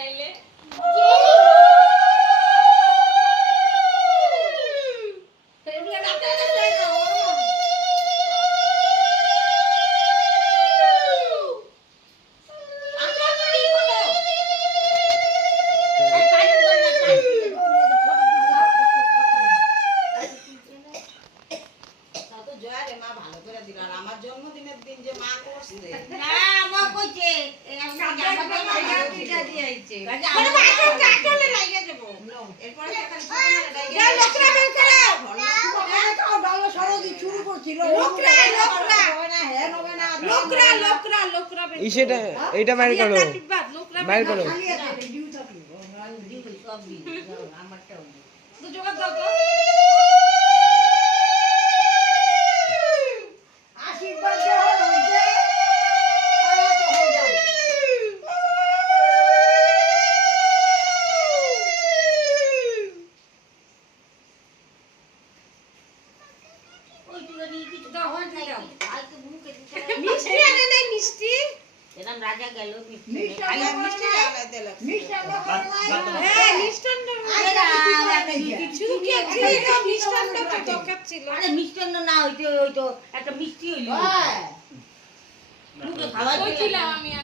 তাইলে আমার জন্মদিনের দিন যে মা করছে না মা কইছে এরপরে ইসেটা এইটা মাইর করো মাইর করো মিষ্টি আনে নাই মিষ্টি এরকম রাজা গেল মিষ্টি হ্যাঁ মিষ্টান্ন মিষ্টান্ন তো দরকার ছিল আরে মিষ্টান্ন না হইতো একটা মিষ্টি হইলো মুখে খাওয়া কইছিলাম আমি